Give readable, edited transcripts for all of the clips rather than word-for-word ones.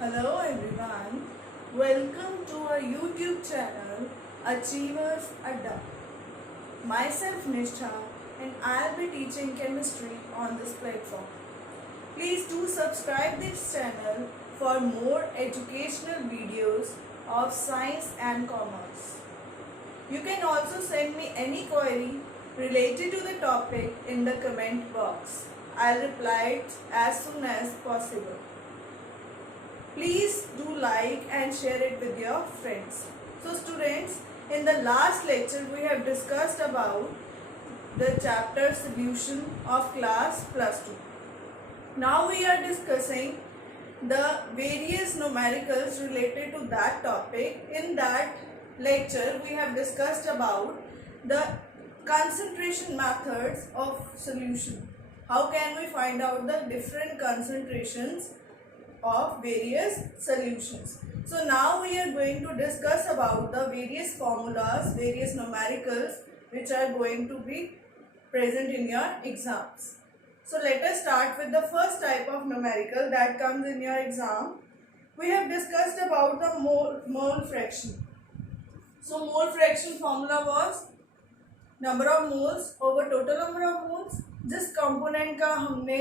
Hello everyone, welcome to our YouTube channel Achievers Adda. Myself Nishtha and I'll be teaching chemistry on this platform. Please do subscribe this channel for more educational videos of science and commerce. You can also send me any query related to the topic in the comment box. I'll reply it as soon as possible. Please do like and share it with your friends. So students, in the last lecture we have discussed about the chapter solution of class plus 2. Now we are discussing the various numericals related to that topic. In that lecture we have discussed about the concentration methods of solution. How can we find out the different concentrations of various solutions. So now we are going to discuss about the various formulas, various numericals which are going to be present in your exams. So let us start with the first type of numerical that comes in your exam. We have discussed about the mole fraction. So mole fraction formula was number of moles over total number of moles. जिस component का हमने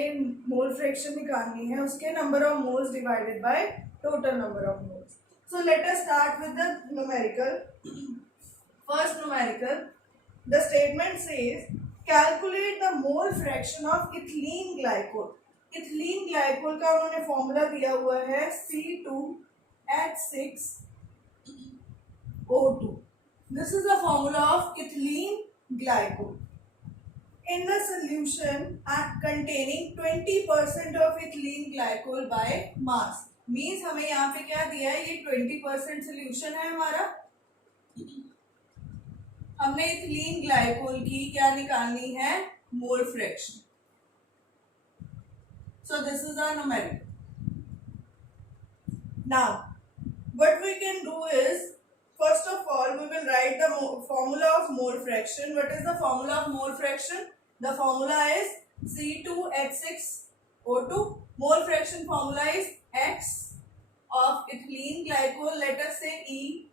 mole fraction निकालनी है उसके number of moles divided by total number of moles. So let us start with the numerical. First numerical, the statement says calculate the mole fraction of ethylene glycol. Ethylene glycol का उन्होंने formula दिया हुआ है C2H6O2. This is the formula of ethylene glycol. In the solution containing 20% of ethylene glycol by mass. Means हमें यहाँ पे क्या दिया है, ये 20% सोल्यूशन है हमारा. हमने इथिलीन ग्लाइकोल की क्या निकालनी है, mole fraction. So this is our numerical. Now what we can do is, first of all we will write the formula of mole fraction. What is the formula of mole fraction? The formula is C2H6O2. Mole fraction formula is X of ethylene glycol, let us say Eg,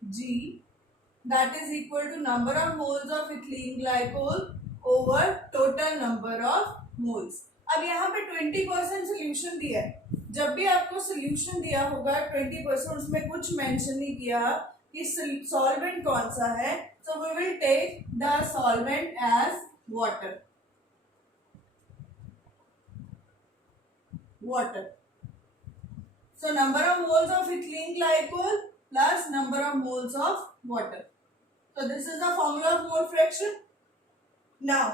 that is equal to number of moles of ethylene glycol over total number of moles. अब यहाँ पे 20% solution दिया है. जब भी आपको solution दिया होगा 20%, उसमें कुछ मेंशन नहीं किया कि सॉल्वेंट कौन सा है. So we will take the solvent as water. Water. So number of moles of ethylene glycol plus number of moles of water. So this is the formula of mole fraction. Now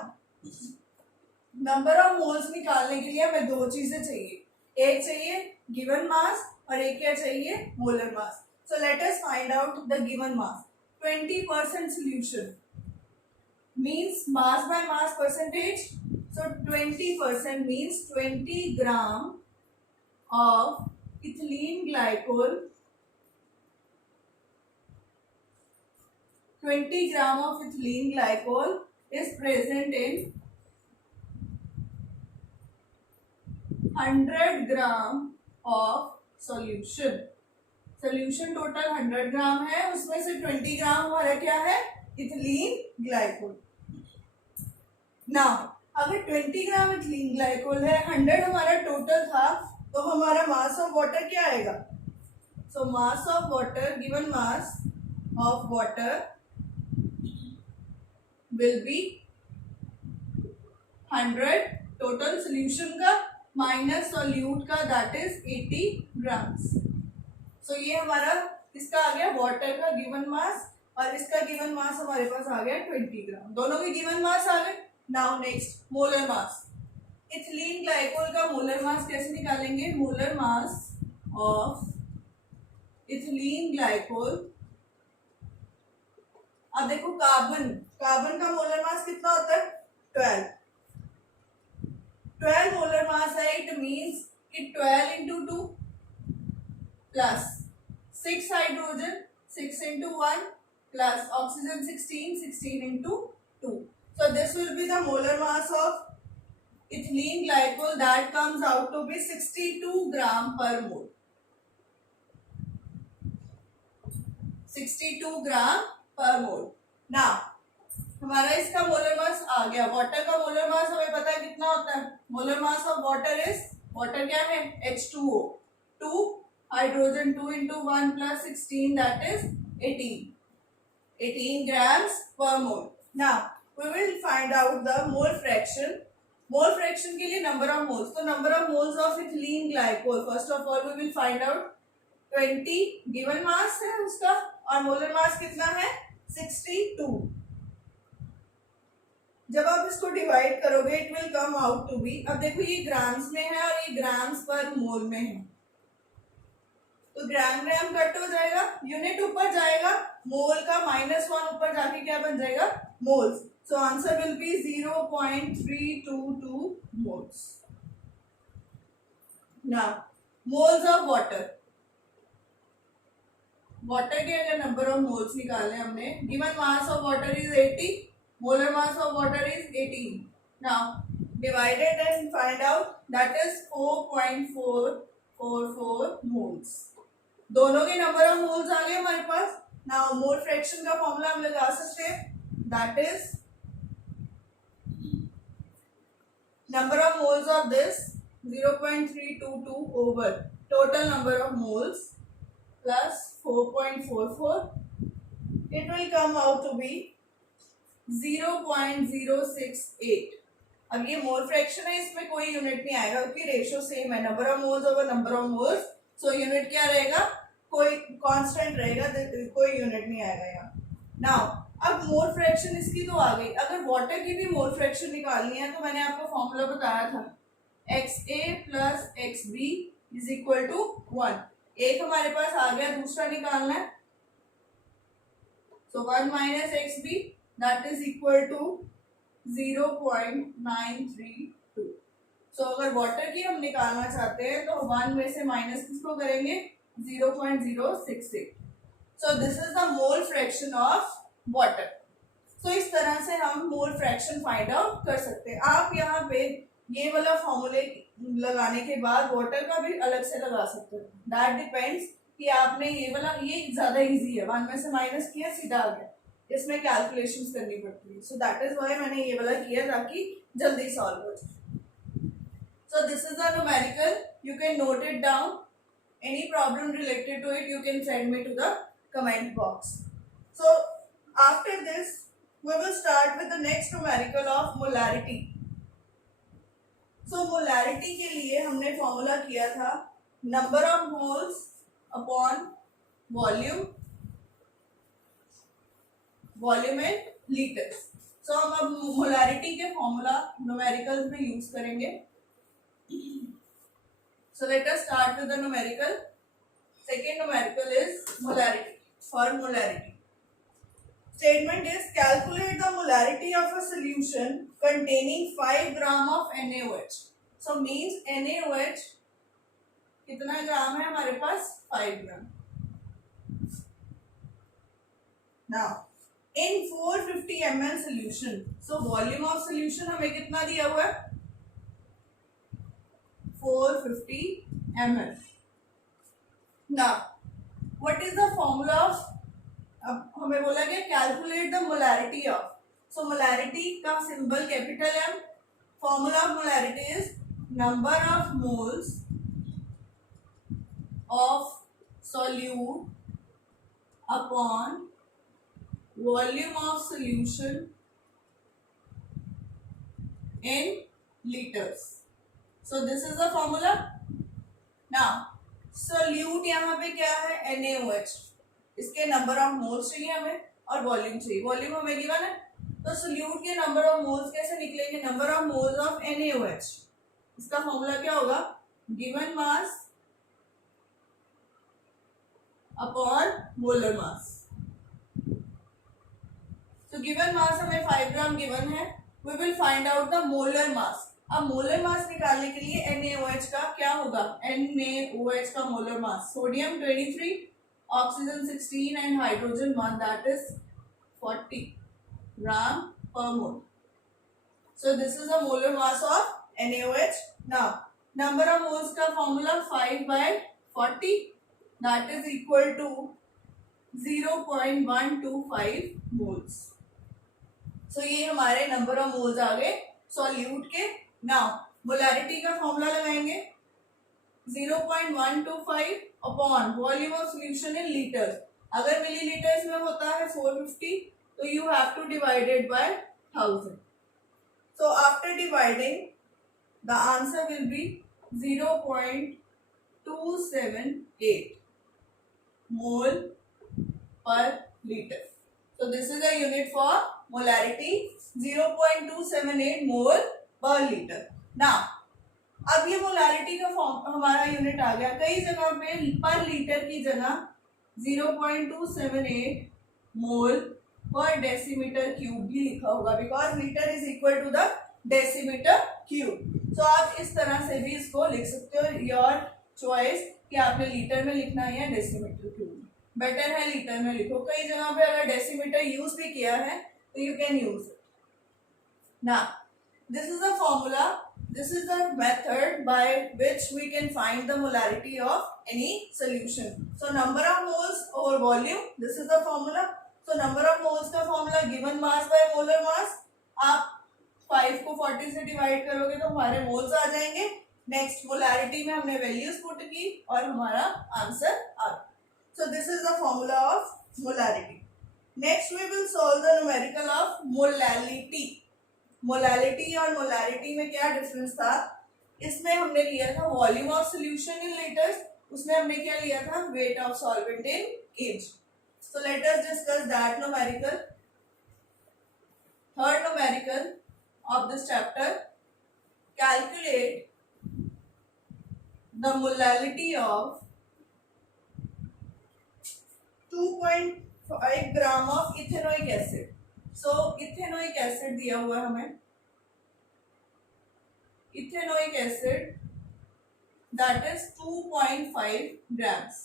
number of moles निकालने के लिए हमें दो चीजें चाहिए. एक चाहिए given mass और एक क्या चाहिए, molar mass. So let us find out the given mass. 20% solution means mass by mass percentage. So 20% means 20 gram of ethylene glycol. 20 gram of ethylene glycol is present in 100 gram of solution. Solution total 100 gram है, उसमें से 20 gram हमारा क्या है, ethylene glycol. Now अगर 20 ग्राम ethylene glycol है, 100 हमारा total था, तो हमारा मास ऑफ वाटर क्या आएगा. So mass of water, given mass of water will be 100 total solution का माइनस सॉल्यूट का, दैट इज 80 ग्राम्स. सो ये हमारा इसका आ गया वाटर का गिवन मास, और इसका गिवन मास हमारे पास आ गया 20 ग्राम. दोनों के गिवन मास आ गए. Now next, molar mass. Ethylene glycol का मोलर मास कैसे निकालेंगे, molar mass of ethylene glycol. अब देखो कार्बन का मोलर मास कितना होता है, 12 मोलर मास है. इट मीन्स कि 12 into 2 plus 6 hydrogen, 6 into 1 plus oxygen 16 into 2. So this will be the molar mass of ethylene glycol, that comes out to be 62 gram per mole. 62 gram per मोल। ना हमारा इसका molar mass आ गया। Water का molar mass हमें पता है कितना होता है। Molar mass of water is, water क्या है, H2O, 2 hydrogen 2 into 1 plus 16, that is 18 grams per mole. Now we will find out the mole fraction. Mole fraction के लिए number of moles, तो number of moles of ethylene glycol, first of all we will find out 20 given mass है उसका, और molar mass कितना है 62। जब आप इसको डिवाइड करोगे it will come out to be, अब देखो ये ग्राम्स में है और ये ग्राम्स पर मोल में है, तो ग्राम ग्राम कट हो जाएगा, यूनिट ऊपर जाएगा, मोल का -1 ऊपर जाके क्या बन जाएगा, moles. So answer will be 0.322 moles. Now moles of water, water के अगर नंबर ऑफ मोल्स निकालने हमने, given mass of water is 80, molar mass of water is 18। Now divided and find out, that is 4.444 moles। दोनों के number of moles आ गए हमारे पास। नाउ मोल फ्रैक्शन का फॉर्मूला हम लगा सकते हैं, that is number of moles of this 0.322 over total number of moles plus 4.44, it will come out to be 0.068। अब ये मोल फ्रैक्शन है, इसमें कोई यूनिट नहीं आएगा क्योंकि रेशियो सेम है, number of moles over number of moles, so unit क्या रहेगा, कोई कांस्टेंट रहेगा, कोई यूनिट नहीं आएगा यहाँ। नाउ अब मोल फ्रैक्शन इसकी तो आ गई, अगर वाटर की भी मोल फ्रैक्शन निकालनी है तो मैंने आपको फॉर्मूला बताया था, XA plus XB is equal to 1। एक हमारे पास आ गया, दूसरा निकालना है, so 1 minus XB that is equal to 0.932। So अगर वाटर की हम निकालना चाहते हैं तो 1 में से माइनस किसको करेंगे, 0.068। So this is the mole fraction of water. So इस तरह से हम मोल फ्रैक्शन फाइंड आउट कर सकते हैं। आप यहाँ पे ये वाला फॉर्मूले लगाने के बाद वाटर का भी अलग से लगा सकते हैं, दैट डिपेंड्स कि आपने ये वाला, ये ज्यादा इजी है, 1 में से माइनस किया सीधा आ गया, इसमें कैलकुलेशंस करनी पड़ती है। सो दैट इज व्हाई मैंने ये वाला किया ताकि जल्दी सॉल्व हो जाए। So this is the numerical, you can note it down, any problem related to it you can send me to the comment box. So after this we will start with the next numerical of molarity. So molarity के लिए हमने formula किया था number of moles upon volume, volume in litres. So हम अब molarity के formula numerical में use करेंगे। So let us start with the numerical. Second numerical is molarity. For molarity statement is calculate the molarity of a solution containing 5 gram of NaOH. So means NaOH कितना ग्राम है हमारे पास, 5 ग्राम। Now in 450 ml solution, so volume of solution हमें कितना दिया हुआ है, 450 ml। Now what is the formula of, अब हमें बोला गया calculate the molarity of, so molarity का symbol capital M, formula of molarity is number of moles of solute upon volume of solution in litres. So this is the formula. Now solute यहाँ पे क्या है, NaOH, इसके number of moles चाहिए हमें और volume चाहिए, वॉल्यूम हमें गिवन है, तो सोल्यूट के नंबर ऑफ मोल्स कैसे निकलेंगे, number of moles of NaOH, इसका फॉर्मूला क्या होगा, given mass upon molar mass. तो गिवन मास हमें 5 ग्राम गिवन है, we will find out the molar mass. अब मोलर मास निकालने के लिए NaOH का क्या होगा, NaOH का molar mass, sodium 23, oxygen 16 and hydrogen 1, that is 40 gram per mole. So this is the molar mass of NaOH. Now number of moles का formula 5 by 40, that is equal to 0.125 moles. So ये हमारे number of moles आ गए solute के। Now molarity का formula लगाएंगे 0.125 upon volume of solution in litres. अगर millilitres में होता है 450 तो you have two divided by 1000। So after dividing the answer will be 0.278 mole per liter. So this is a unit for molarity 0.278 mole per liter. Now अब ये molarity का form हमारा unit आ गया। कई जगह पे पर लीटर की जगह 0.278 मोल पर डेसीमीटर क्यूब भी लिखा होगा because litre is equal to the decimetre cube. So आप इस तरह से भी इसको लिख सकते हो, योर चॉइस कि आपने लीटर में लिखना है या डेसीमीटर क्यूब। बेटर है लीटर में लिखो। कई जगह पे अगर डेसीमीटर यूज भी किया है तो you can use it. Now this is the formula, this is the method by which we can find the molarity of any solution. So number of moles over volume, this is the formula. So number of moles का formula given mass by molar mass, आप 5 को 40 से divide करोगे तो हमारे moles आ जाएंगे। Next molarity में हमने वैल्यूज पुट की और हमारा आंसर आ गया। So this is the formula of molarity. Next we will solve the numerical of molality. Molality और मोलारिटी में क्या डिफरेंस था? इसमें हमने लिया था volume of solution in litres, उसमें हमने क्या लिया था? Weight of solvent in kg. So let us discuss that numerical. Third numerical of this chapter, calculate the molality of 2.5 gram of ethanoic acid. So ethanoic acid दिया हुआ है हमें, ethanoic acid that is 2.5 grams.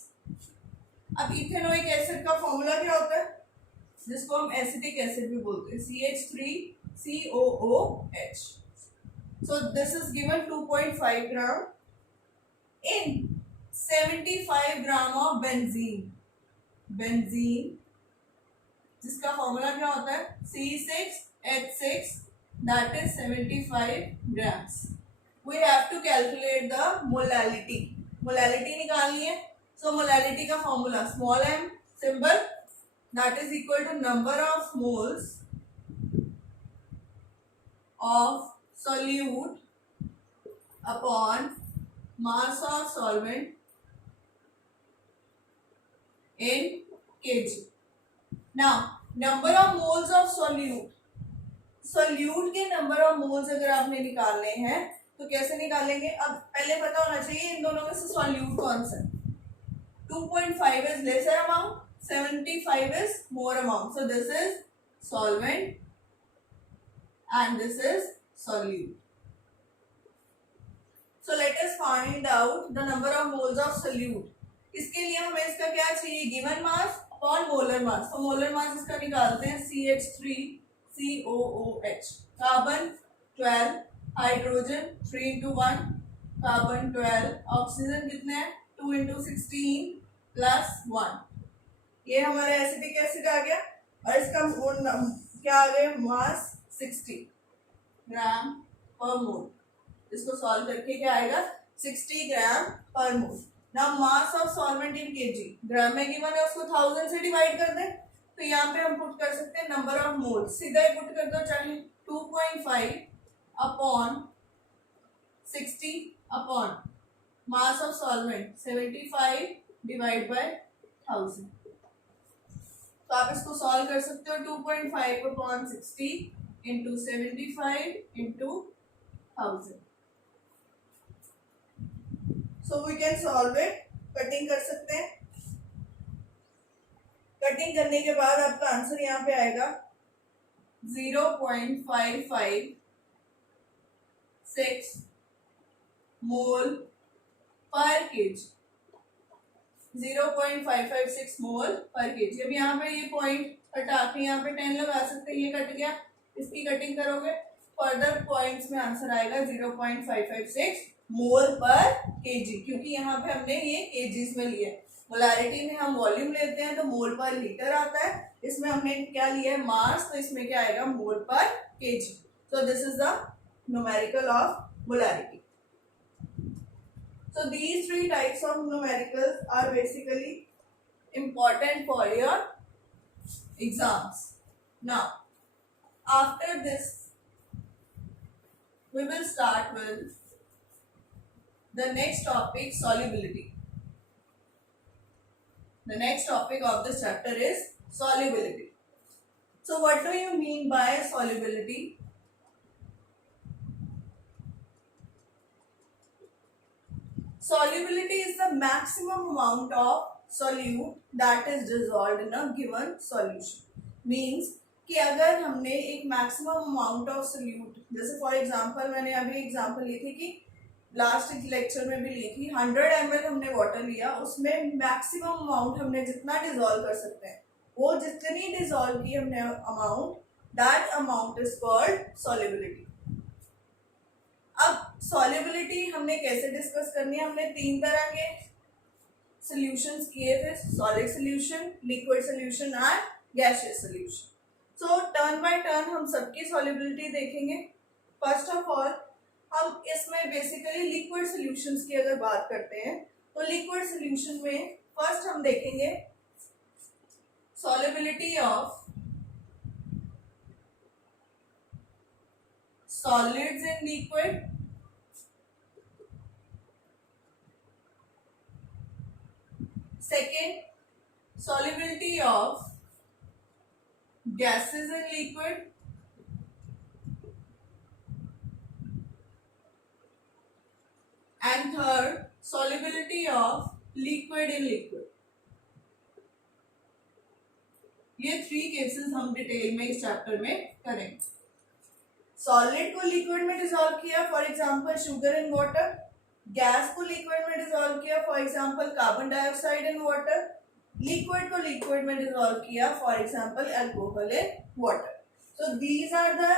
अब ethanoic acid का formula क्या होता है, जिसको हम एसिटिक एसिड भी बोलते हैं, CH3COOH। So this is given 2.5 gram in 75 gram of benzene. Benzene जिसका फॉर्मूला क्या होता है, C6H6 that is 75 grams. We have to calculate the molality. Molality निकालनी है। So molality का formula small m symbol that is equal to number of moles of solute upon mass of solvent in kg. Now number of moles of solute, solute के number of moles अगर आपने निकालने हैं तो कैसे निकालेंगे? अब पहले पता होना चाहिए इन दोनों में से सॉल्यूट कौन सा। 2.5 is lesser amount, 75 is more amount. So this is solvent and this is solute. So let us find out the number of moles of solute. इसके लिए हमें इसका क्या चाहिए, given mass upon molar mass. तो molar mass इसका निकालते हैं CH3COOH। Carbon 12, hydrogen 3 into 1, carbon 12, oxygen कितने हैं 2 into 16 प्लस 1। ये हमारा एसिटिक एसिड आ गया और इसका क्या आ गया, मास 60 ग्राम पर मोल। इसको सॉल्व करके क्या आएगा, 60 gram per mole. Now mass of solvent in KG, gram में गिवन है उसको 1000 से डिवाइड कर दें तो यहाँ पे हम पुट कर सकते हैं नंबर ऑफ मोल, सीधा ही पुट कर दो, चाहे 2.5 upon 60 upon mass of solvent 75 divide by 1000। तो आप इसको सॉल्व कर सकते हो 2.5 upon 60 into 75 into 1000। So we can solve it. Cutting कर सकते हैं। कटिंग करने के बाद आपका आंसर यहाँ पे आएगा 0.556 मोल पर केजी। 0.556 मोल पर केजी। अब यहाँ पे ये पॉइंट हटा के यहाँ पे 10 लगा सकते हैं, ये कट गया। इसकी कटिंग करोगे फर्दर पॉइंट्स में आंसर आएगा 0.556 मोल पर केजी, क्योंकि यहाँ पे हमने ये केजीज में लिया है। मोलैरिटी में हम वॉल्यूम लेते हैं तो मोल पर लीटर आता है, इसमें हमने क्या लिया है मास, तो इसमें क्या आएगा मोल पर KG. So this is the numerical of molarity. So these three types of numericals are basically important for your exams. Now, after this, we will start with the next topic, solubility. The next topic of this chapter is solubility. So what do you mean by solubility? Solubility is the maximum amount of solute that is dissolved in a given solution. Means कि अगर हमने एक maximum amount of solute, जैसे for example मैंने अभी example ली थी कि last lecture में भी ली थी, 100 ml हमने वाटर लिया, उसमें मैक्सिमम अमाउंट हमने जितना डिजोल्व कर सकते हैं, वो जितनी डिजोल्व की हमने amount, that amount is called solubility. अब सॉल्युबिलिटी हमने कैसे डिस्कस करनी है, हमने 3 तरह के सॉल्यूशंस किए थे, सॉलिड सॉल्यूशन, लिक्विड सॉल्यूशन और gaseous solution. So turn by turn हम सबकी सॉल्युबिलिटी देखेंगे. फर्स्ट ऑफ ऑल हम इसमें बेसिकली लिक्विड सॉल्यूशंस की अगर बात करते हैं तो लिक्विड सॉल्यूशन में फर्स्ट हम देखेंगे solubility of solids in liquid, second solubility of gases in liquid, and third solubility of liquid in liquid. ये 3 केसेस हम डिटेल में इस चैप्टर में करेंगे. सॉलिड को लिक्विड में डिसॉल्व किया, for example sugar in water. Gas को लिक्विड में डिसॉल्व किया, for example carbon dioxide in water. Liquid को लिक्विड में डिसॉल्व किया, for example alcohol in water. So these are the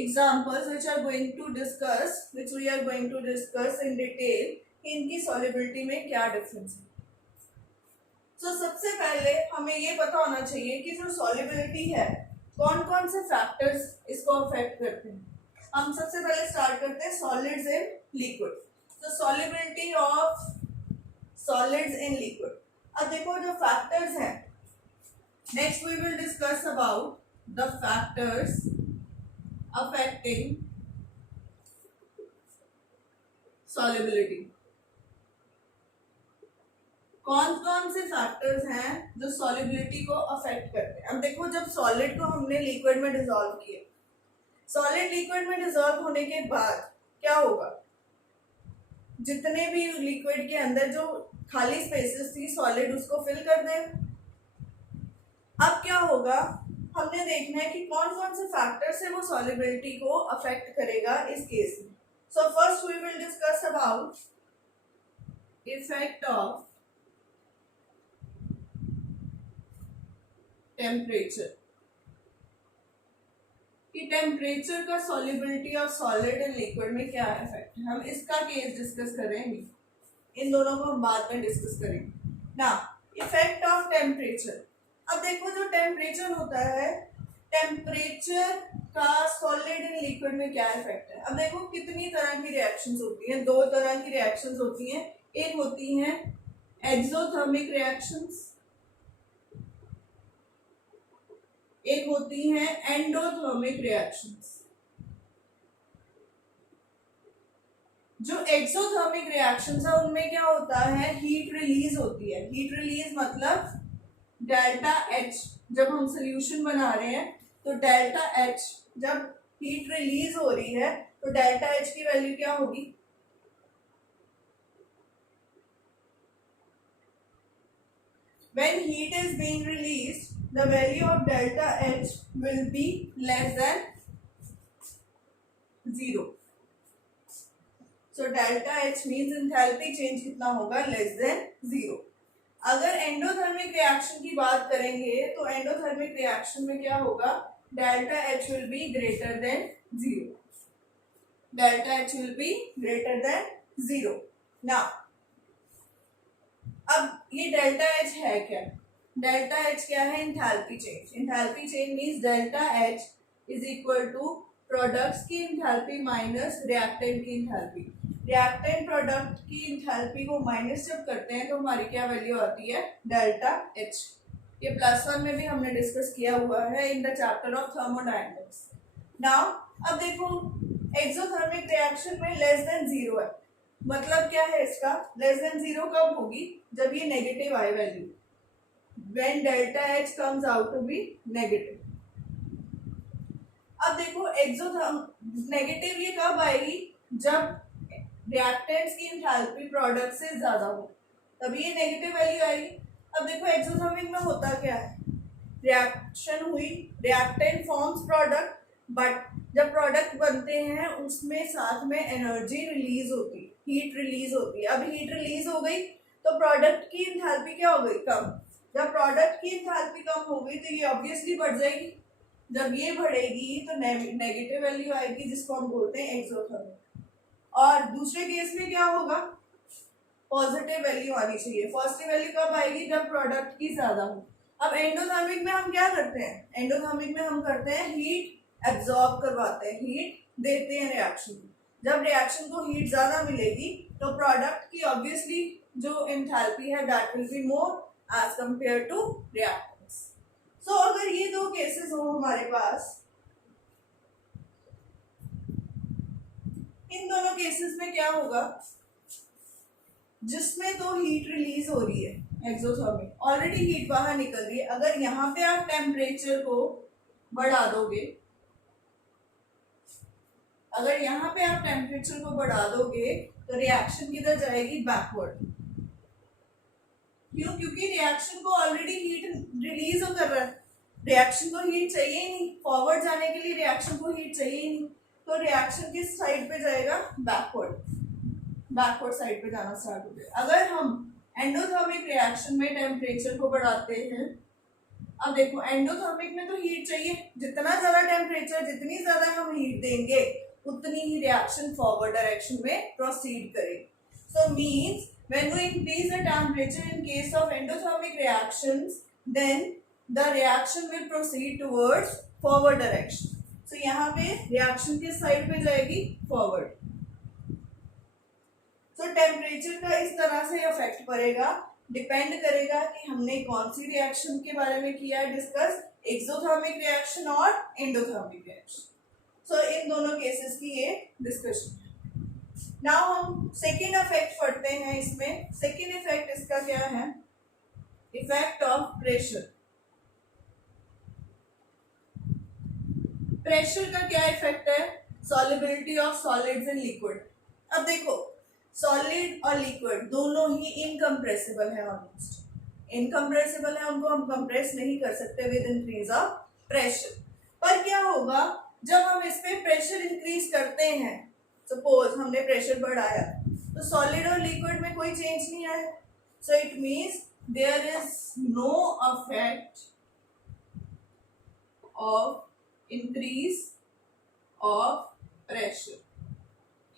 examples which are going to discuss, which we are going to discuss in detail कि इनकी solubility में क्या difference है. सो सबसे पहले हमें ये पता होना चाहिए कि जो सॉल्युबिलिटी है कौन कौन से फैक्टर्स इसको अफेक्ट करते हैं. हम सबसे पहले स्टार्ट करते हैं सॉलिड्स इन लिक्विड. तो solubility of solids in liquid. अब देखो जो फैक्टर्स हैं, next we will discuss about the factors affecting solubility. कौन कौन से फैक्टर्स हैं जो सॉल्युबिलिटी को अफेक्ट करते हैं. अब देखो जब सॉलिड को हमने लिक्विड में डिसॉल्व किया, सॉलिड लिक्विड में डिसॉल्व होने के बाद क्या होगा, जितने भी लिक्विड के अंदर जो खाली स्पेसेस थी सॉलिड उसको फिल कर देगा. अब क्या होगा, हमने देखना है कि कौन कौन से फैक्टर्स है वो सॉल्युबिलिटी को अफेक्ट करेगा इस केस में. So first we will discuss about effect of temperature. कि टेम्परेचर का solubility of solid and liquid में क्या इफेक्ट है, हम इसका केस डिस्कस करेंगे. इन दोनों को हम बाद में डिस्कस करेंगे. ना इफेक्ट ऑफ टेम्परेचर. अब देखो जो टेम्परेचर होता है, टेम्परेचर का सॉलिड एंड लिक्विड में क्या इफेक्ट है. अब देखो कितनी तरह की रिएक्शंस होती हैं, 2 तरह की रिएक्शंस होती हैं. एक होती हैं एक्सोथर्मिक रिएक्शंस, एक होती हैं एंडोथर्मिक रिएक्शंस. जो एक्सोथर्मिक रिएक्शंस है उनमें क्या होता है, हीट रिलीज होती है. हीट रिलीज मतलब डेल्टा एच. जब हम सोल्यूशन बना रहे हैं तो डेल्टा एच, जब हीट रिलीज हो रही है तो डेल्टा एच की वैल्यू क्या होगी, when heat is being released the value of delta H will be less than 0. So delta H means enthalpy change कितना होगा, less than 0. अगर एंडोथर्मिक रिएक्शन की बात करेंगे तो एंडोथर्मिक रिएक्शन में क्या होगा, delta H will be greater than 0. Delta H will be greater than 0. Now अब ये डेल्टा एच है क्या? डेल्टा एच क्या है? Enthalpy change. Enthalpy change means delta H is equal to products की इंथैल्पी माइनस रिएक्टेंट की enthalpy. Reactant product की enthalpy को माइनस जब करते हैं तो हमारी क्या वैल्यू आती है? Delta H. ये +1 में भी हमने डिस्कस किया हुआ है in the chapter of thermodynamics. Now अब देखो एक्सोथर्मिक रिएक्शन में लेस देन 0 है, मतलब क्या है इसका? लेस देन 0 कब होगी? जब ये नेगेटिव आई value, when delta H comes out to be negative. अब देखो नेगेटिव ये कब आएगी? जब रिएक्टेंट्स की एंथैल्पी प्रोडक्ट से ज्यादा हो, तभी ये नेगेटिव वैल्यू आएगी। अब देखो एक्सोथर्मिक में होता क्या है? रिएक्शन हुई, रिएक्टेंट फॉर्म्स प्रोडक्ट, बट जब प्रोडक्ट बनते हैं उसमें साथ में एनर्जी रिलीज होती, हीट रिलीज होती है। अब हीट रिलीज हो गई तो प्रोडक्ट की एंथैल्पी क्या हो गई? कम। जब प्रोडक्ट की एंथैल्पी कम हो गई तो ये ऑब्वियसली बढ़ जाएगी। जब ये बढ़ेगी तो नेगेटिव वैल्यू आएगी, जिसको हम बोलते हैं एक्सोथर्मिक। और दूसरे केस में क्या होगा? पॉजिटिव वैल्यू आनी चाहिए। पॉजिटिव वैल्यू कब आएगी? जब प्रोडक्ट की ज्यादा हो। अब एंडोथर्मिक में हम क्या करते हैं? एंडोथर्मिक में हम करते हैं हीट एब्जॉर्ब करवाते हैं, हीट देते हैं रिएक्शन को। जब रिएक्शन को हीट ज्यादा मिलेगी तो प्रोडक्ट की ऑब्वियसली जो एंथैल्पी है that will be more as compare to reactants. So अगर ये दो केसेस हो हमारे पास, इन दोनों केसेस में क्या होगा? जिसमें तो हीट रिलीज हो रही है एक्सोथर्मिक, ऑलरेडी हीट बाहर निकल रही है, अगर यहाँ पे आप टेम्परेचर को बढ़ा दोगे, अगर यहाँ पे आप टेम्परेचर को बढ़ा दोगे तो रिएक्शन किधर जाएगी? बैकवर्ड। क्यों? क्योंकि रिएक्शन को ऑलरेडी हीट रिलीज कर रहा है, रिएक्शन को हीट चाहिए ही नहीं, फॉरवर्ड जाने के लिए रिएक्शन को हीट चाहिए ही नहीं, तो रिएक्शन किस साइड पे जाएगा? बैकवर्ड। बैकवर्ड साइड पे जाना स्टार्ट हो गया। अगर हम एंडोथर्मिक रिएक्शन में टेम्परेचर को बढ़ाते हैं, अब देखो एंडोथर्मिक में तो हीट चाहिए, जितना ज्यादा टेम्परेचर, जितनी ज्यादा हम हीट देंगे उतनी ही रिएक्शन फॉरवर्ड डायरेक्शन में प्रोसीड करेगी। सो means when we increase the temperature in case of endothermic reactions, then the reaction will proceed towards forward direction. So यहाँ पे reaction किस साइड पे जाएगी? forward. So temperature का इस तरह से इफेक्ट पड़ेगा, डिपेंड करेगा कि हमने कौन सी रिएक्शन के बारे में किया है डिस्कस, एक्सोथर्मिक रिएक्शन और एंडोथर्मिक रिएक्शन। सो इन दोनों केसेस की ये डिस्कशन। नाउ हम सेकेंड इफेक्ट पढ़ते हैं। इसमें सेकेंड इफेक्ट इसका क्या है? Effect of pressure. प्रेशर का क्या इफेक्ट है? Solubility of solids in liquid. अब देखो सॉलिड और लिक्विड दोनों ही इनकम्प्रेसिबल है, ऑलमोस्ट इनकम्प्रेसिबल है, उनको हम कंप्रेस नहीं कर सकते विद इंक्रीज ऑफ प्रेशर। पर क्या होगा जब हम इस पे प्रेशर इंक्रीज करते हैं? सपोज हमने प्रेशर बढ़ाया तो सॉलिड और लिक्विड में कोई चेंज नहीं आया, so it means there is no affect of increase of pressure.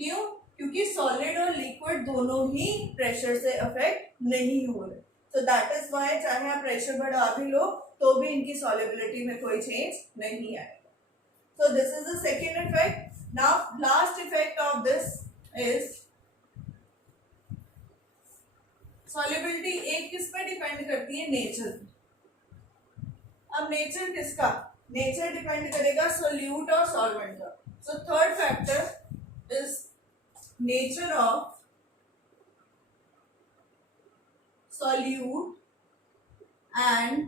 क्यों? क्योंकि सॉलिड और लिक्विड दोनों ही प्रेशर से अफेक्ट नहीं हो रहे। सो दैट इज वाई चाहे आप प्रेशर बढ़ा भी लो तो भी इनकी सॉल्युबिलिटी में कोई चेंज नहीं आएगा। सो this is the second effect. Now last effect of this is solubility। एक किस पे डिपेंड करती है? नेचर। अब नेचर किसका? नेचर डिपेंड करेगा सोल्यूट और सॉल्वेंट का। So third factor is nature of solute and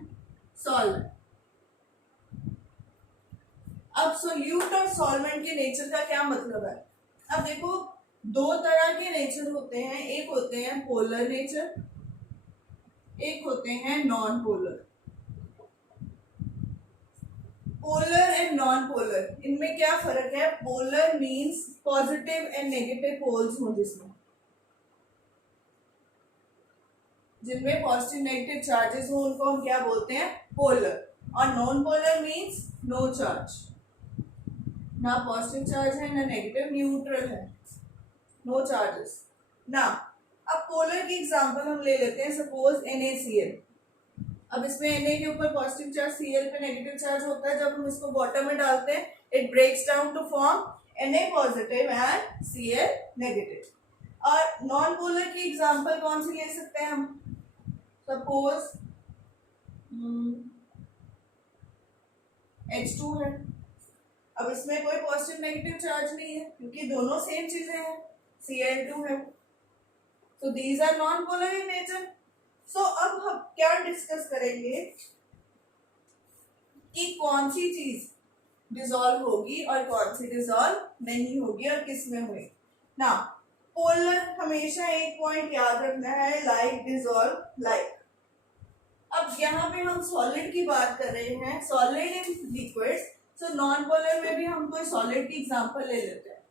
solvent। अब सोल्यूट और सॉल्वेंट के नेचर का क्या मतलब है? अब देखो दो तरह के नेचर होते हैं, एक होते हैं पोलर नेचर, एक होते हैं non polar. Polar and non polar, इनमें क्या फर्क है? Polar means positive and negative poles हो, जिनमें पॉजिटिव नेगेटिव चार्जेस हो उनको हम क्या बोलते हैं? पोलर। और non polar means no charge, ना पॉजिटिव चार्ज है ना नेगेटिव, न्यूट्रल है, नो चार्जेस। ना अब पोलर की एग्जांपल हम ले लेते हैं, सपोज NaCl। अब इसमें Na के ऊपर पॉजिटिव चार्ज, Cl पे नेगेटिव चार्ज होता है। जब हम इसको वाटर में डालते हैं, it breaks down to form Na positive and Cl negative. और नॉन पोलर की एग्जांपल कौन सी ले सकते हैं हम? सपोज H2 है। अब इसमें कोई पॉजिटिव नेगेटिव चार्ज नहीं है क्योंकि दोनों सेम चीजें हैं, Cl2 है। So these are non-polar in nature. So अब हम क्या डिस्कस करेंगे कि कौन सी चीज डिसॉल्व होगी और कौन सी डिसॉल्व नहीं होगी और किस में हुई ना। पोलर हमेशा एक पॉइंट याद रखना है, लाइक डिसॉल्व लाइक। अब यहाँ पे हम सॉलिड की बात कर रहे हैं, solid in liquids. So non polar में भी हम कोई सॉलिड की एग्जांपल ले लेते हैं।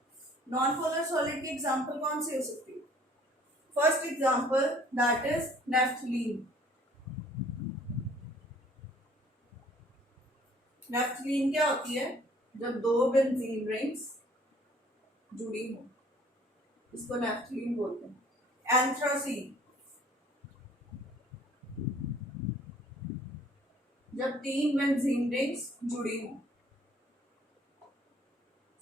नॉन पोलर सॉलिड की एग्जांपल कौन सी हो सकती है? First example that is naphthalene. Naphthalene क्या होती है? जब दो बेंजीन रिंग्स जुड़ी हो, इसको नेफ्थलीन बोलते हैं। एंथ्रासीन, जब तीन बेंजीन रिंग्स जुड़ी हो।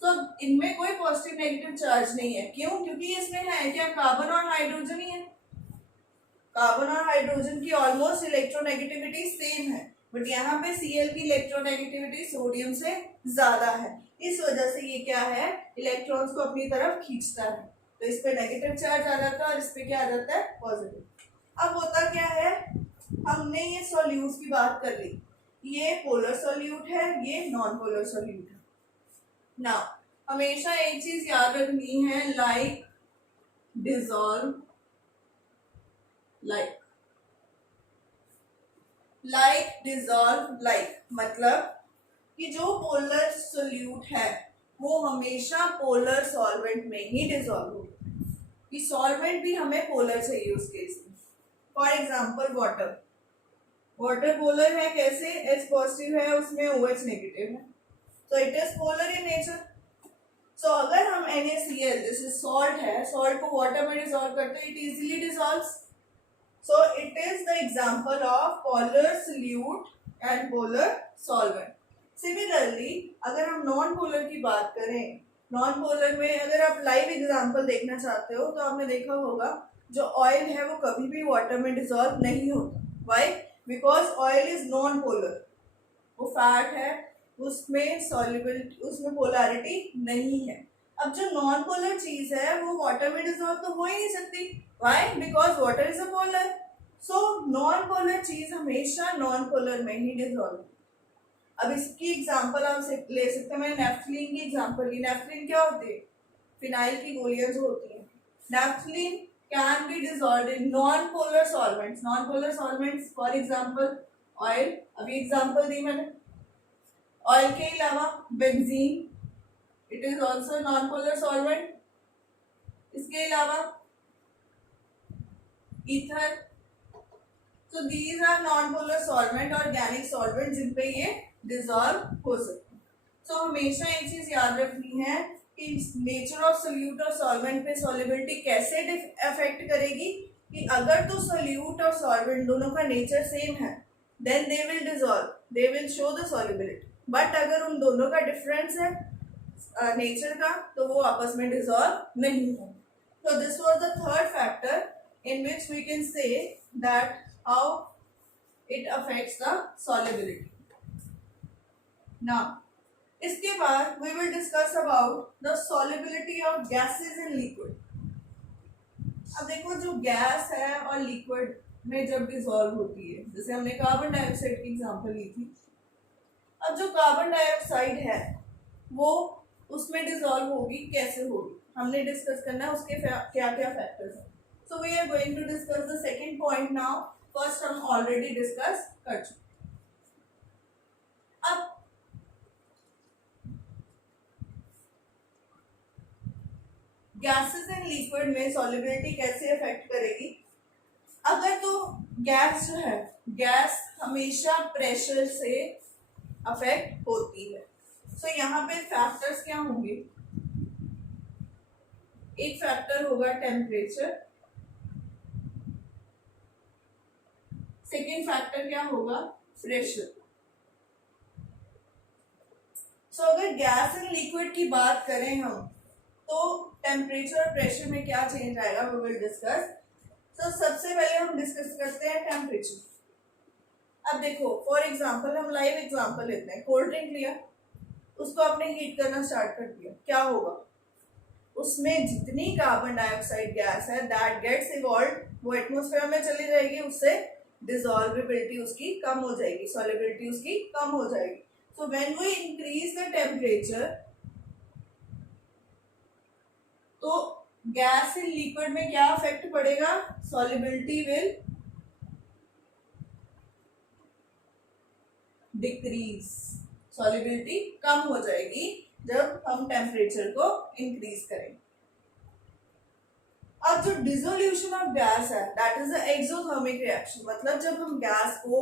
तो इनमें कोई पॉजिटिव नेगेटिव चार्ज नहीं है। क्यों? क्योंकि इसमें है क्या? कार्बन और हाइड्रोजन ही है। कार्बन और हाइड्रोजन की ऑलमोस्ट इलेक्ट्रोनेगेटिविटी सेम है, बट यहाँ पे Cl की इलेक्ट्रोनेगेटिविटी सोडियम से ज्यादा है। इस वजह से ये क्या है? इलेक्ट्रॉन्स को अपनी तरफ खींचता है। तो इस पे नेगेटिव चार्ज आ जाता है और इस पे क्या आ जाता है? पॉजिटिव। अब होता क्या है, हमने ये सॉल्यूट्स की बात कर ली, ये पोलर सॉल्यूट है, ये नॉन पोलर सॉल्यूट है ना। हमेशा एक चीज याद रखनी है, like dissolve like. Like dissolve like मतलब कि जो पोलर सॉल्यूट है वो हमेशा पोलर सॉल्वेंट में ही डिसॉल्व होगा। कि सॉल्वेंट भी हमें पोलर चाहिए उस केस में। For example water, water polar है कैसे? H पॉजिटिव है, उसमें OH नेगेटिव है, तो it is polar in nature. So अगर हम NaCl जैसे सॉल्ट है, सॉल्ट को वाटर में डिसॉल्व करते हैं, it easily dissolves. So it is the example of polar solute and polar solvent. Similarly अगर हम नॉन पोलर की बात करें, नॉन पोलर में अगर आप लाइव एग्जांपल देखना चाहते हो तो आपने देखा होगा जो ऑयल है वो कभी भी वाटर में डिसॉल्व नहीं होता। Why? Because oil is non polar, वो फैट है, उसमें सॉल्युबिलिटी, उसमें पोलैरिटी नहीं है। अब जो नॉन पोलर चीज है वो वाटर में डिसॉल्व तो हो ही नहीं सकती। Why? Because water is a polar. So non polar चीज हमेशा नॉन पोलर में ही डिसॉल्व। अब इसकी एग्जांपल आप ले सकते हैं, मैंने नेफ्थलीन की एग्जांपल ली। नेफ्थलीन क्या होती है? फिनाइल की गोलियां जो होती हैं। Naphthalene can be dissolved in non polar solvents. Non polar solvents for example oil, अभी एग्जांपल दी मैंने। ऑयल के अलावा benzene, it is also non polar solvent. इसके अलावा ether. So these are non polar solvent, organic solvent जिन पे ये डिसॉल्व हो सकते हैं। सो हमेशा एक चीज याद रखनी है कि नेचर ऑफ सोल्यूट और सॉल्वेंट पे सॉल्युबिलिटी कैसे अफेक्ट करेगी। कि अगर तो सोल्यूट और सॉल्वेंट दोनों का नेचर सेम है, then they will dissolve, they will show the solubility. But अगर उन दोनों का डिफरेंस है नेचर का, तो वो आपस में डिसॉल्व नहीं हो। So this was the third factor in which we can say that how it affects the solubility. Now, इसके बाद we will discuss about the solubility of gases in liquid. अब देखो जो गैस है और लिक्विड में जब डिसॉल्व होती है, जैसे हमने कार्बन डाइऑक्साइड की एग्जांपल ली थी। अब जो कार्बन डाइऑक्साइड है वो उसमें डिसॉल्व होगी, कैसे होगी हमने डिस्कस करना है, उसके क्या क्या फैक्टर्स हैं। So we are going to discuss the second point now. First हम ऑलरेडी डिस्कस कर चुके। अब गैसेस एंड लिक्विड में सॉल्युबिलिटी कैसे अफेक्ट करेगी? अगर तो गैस जो है, गैस हमेशा प्रेशर से अफेक्ट होती है। सो यहाँ पे फैक्टर्स क्या होंगे? एक फैक्टर होगा टेम्परेचर, सेकेंड फैक्टर क्या होगा, प्रेशर। सो अगर गैस एंड लिक्विड की बात करें हम, तो टेम्परेचर और प्रेशर में क्या चेंज आएगा, वी विल डिस्कस। तो सबसे पहले हम डिस्कस करते हैं टेम्परेचर। अब देखो फॉर एग्जांपल, हम लाइव एग्जांपल लेते हैं। कोल्ड ड्रिंक लिया, उसको आपने हीट करना स्टार्ट कर दिया, क्या होगा, उसमें जितनी कार्बन डाइऑक्साइड गैस है दैट गेट्स इवॉल्व, वो एटमॉस्फेयर में चली जाएगी, उससे डिसॉल्वेबिलिटी उसकी कम हो जाएगी, सॉल्युबिलिटी उसकी कम हो जाएगी। So when we increase the temperature, तो गैस इन लिक्विड में क्या इफेक्ट पड़ेगा, सॉल्युबिलिटी विल डिक्रीज, सॉल्युबिलिटी कम हो जाएगी जब हम टेम्परेचर को इंक्रीज करें। अब जो डिसोल्यूशन ऑफ गैस है that is the exothermic reaction, मतलब जब हम गैस को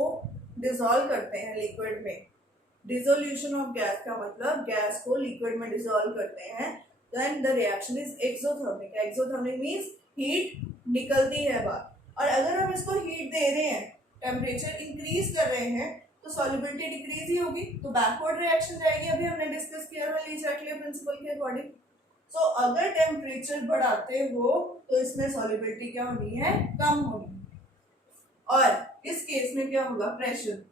डिसॉल्व करते हैं लिक्विड में, डिसोल्यूशन ऑफ गैस का मतलब गैस को लिक्विड में डिसॉल्व करते हैं, then the reaction is exothermic. Exothermic means heat निकलती है बाहर, और अगर हम इसको हीट दे रहे हैं, टेम्परेचर इंक्रीज कर रहे हैं, तो सॉल्युबिलिटी डिक्रीज ही होगी, तो बैकवर्ड रिएक्शन जाएगी। अभी हमने डिस्कस किया था ली-चार्टियर प्रिंसिपल के अकॉर्डिंग। सो अगर टेम्परेचर बढ़ाते हो तो इसमें सॉल्युबिलिटी क्या होनी है, कम होनी। और इस केस में क्या होगा, प्रेशर,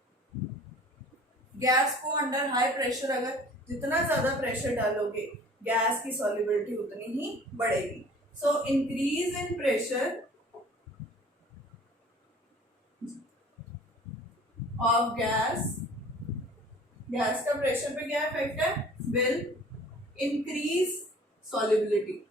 गैस को अंडर हाई प्रेशर, अगर जितना ज्यादा प्रेशर डालोगे गैस की सॉल्युबिलिटी उतनी ही बढ़ेगी। So increase in pressure of gas, gas का प्रेशर पे क्या इफेक्ट है, विल इंक्रीज सॉल्युबिलिटी,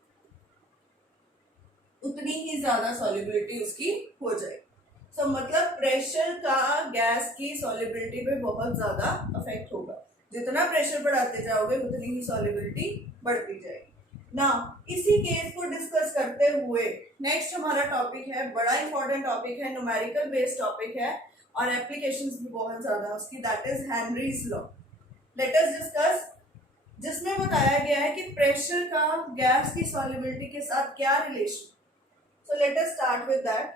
उतनी ही ज्यादा सॉल्युबिलिटी उसकी हो जाएगी। सो मतलब प्रेशर का गैस की सॉल्युबिलिटी पे बहुत ज्यादा इफेक्ट होगा, जितना प्रेशर बढ़ाते जाओगे उतनी ही सॉल्युबिलिटी बढ़ती जाएगी ना। इसी केस को डिस्कस करते हुए नेक्स्ट हमारा टॉपिक है, बड़ा इंपॉर्टेंट टॉपिक है, न्यूमेरिकल बेस्ड टॉपिक है और एप्लीकेशंस भी बहुत ज्यादा उसकी, that is Henry's law. Late us discuss, जिसमें बताया गया है कि प्रेशर का गैस की सॉल्युबिलिटी के साथ क्या relation. So let us start with that.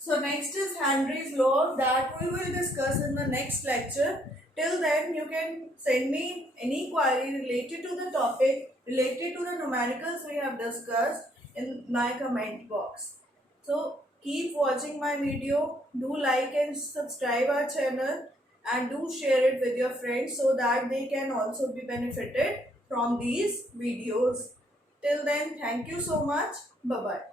So next is Henry's law that we will discuss in the next lecture. Till then you can send me any query related to the topic, related to the numericals we have discussed in my comment box. So keep watching my video, do like and subscribe our channel and do share it with your friends so that they can also be benefited from these videos. Till then, thank you so much. Bye bye.